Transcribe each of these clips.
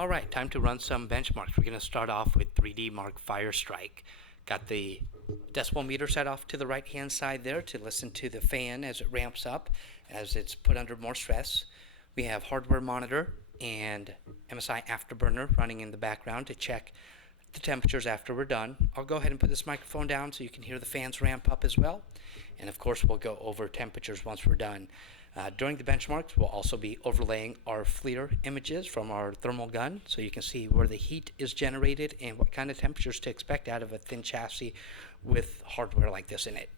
All right, time to run some benchmarks. We're going to start off with 3D Mark Firestrike. Got the decibel meter set off to the right hand side there to listen to the fan as it ramps up, as it's put under more stress. We have hardware monitor and MSI Afterburner running in the background to check the temperatures after we're done. I'll go ahead and put this microphone down so you can hear the fans ramp up as well. And of course, we'll go over temperatures once we're done. During the benchmarks, we'll also be overlaying our FLIR images from our thermal gun so you can see where the heat is generated and what kind of temperatures to expect out of a thin chassis with hardware like this in it.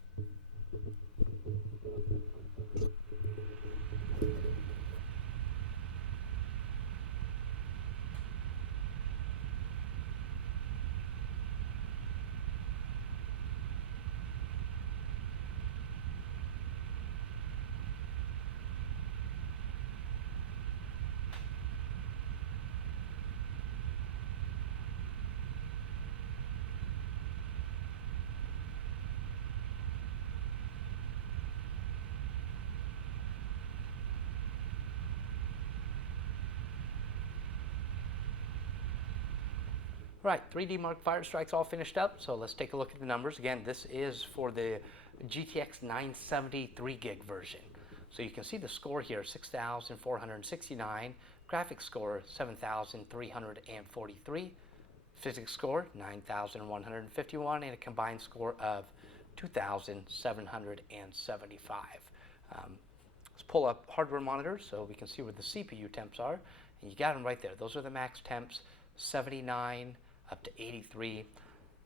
Right, 3D Mark Firestrike's all finished up, so let's take a look at the numbers. Again, this is for the GTX 970 3 gig version. So you can see the score here, 6,469, graphics score, 7,343, physics score, 9,151, and a combined score of 2,775. Let's pull up hardware monitors so we can see where the CPU temps are, and you got them right there. Those are the max temps, 79 up to 83.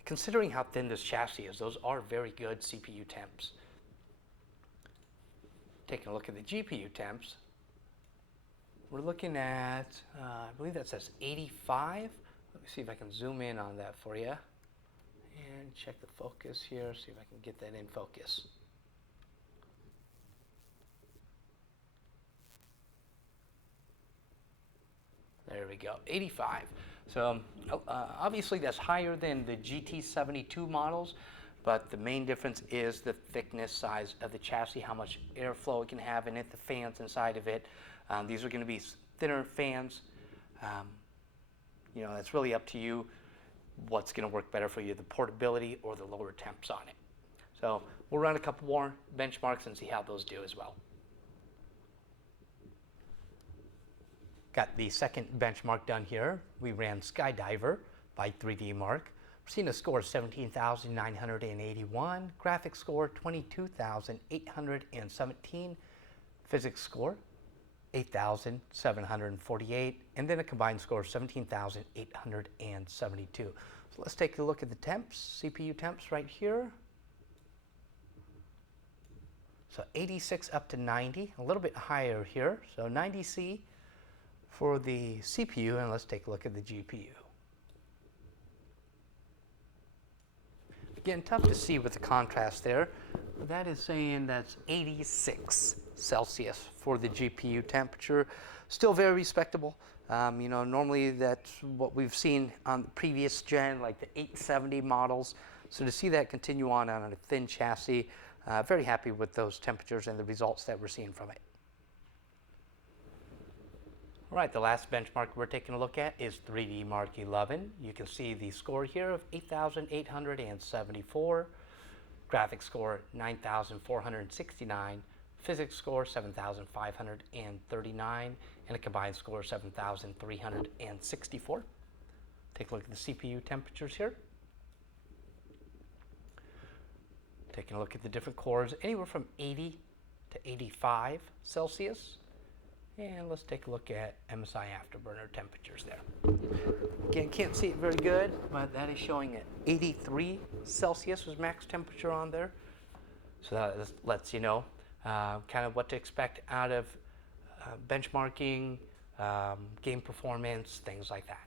Considering how thin this chassis is, those are very good CPU temps. Taking a look at the GPU temps, we're looking at, I believe that says 85. Let me see if I can zoom in on that for you. And check the focus here, see if I can get that in focus. There we go, 85. So obviously that's higher than the GT72 models, but the main difference is the thickness, size of the chassis, how much airflow it can have in it, the fans inside of it. These are going to be thinner fans. You know, it's really up to you what's going to work better for you, the portability or the lower temps on it. So we'll run a couple more benchmarks and see how those do as well. Got the second benchmark done here. We ran Skydiver by 3D Mark. We're seeing a score of 17,981, graphics score 22,817, physics score 8,748, and then a combined score of 17,872. So let's take a look at the temps, CPU temps right here. So 86 up to 90, a little bit higher here. So 90C for the CPU, and let's take a look at the GPU. Again, tough to see with the contrast there. That is saying that's 86 Celsius for the GPU temperature. Still very respectable. You know, normally that's what we've seen on the previous gen, like the 870 models. So to see that continue on a thin chassis, very happy with those temperatures and the results that we're seeing from it. All right, the last benchmark we're taking a look at is 3D Mark 11. You can see the score here of 8,874, graphics score 9,469, physics score 7,539, and a combined score 7,364. Take a look at the CPU temperatures here. Taking a look at the different cores, anywhere from 80 to 85 Celsius. And let's take a look at MSI Afterburner temperatures there. Again, can't see it very good, but that is showing at 83 Celsius was max temperature on there. So that lets you know kind of what to expect out of benchmarking, game performance, things like that.